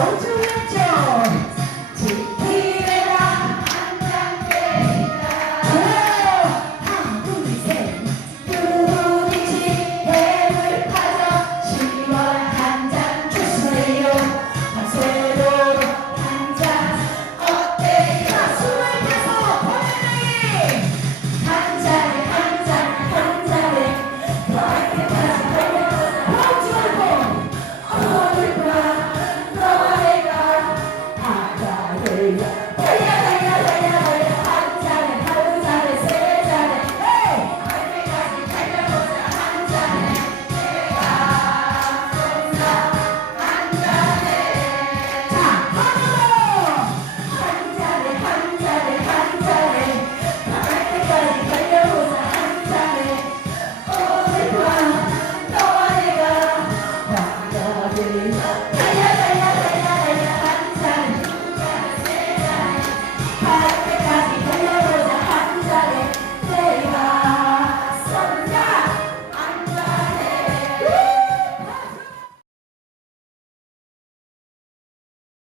아우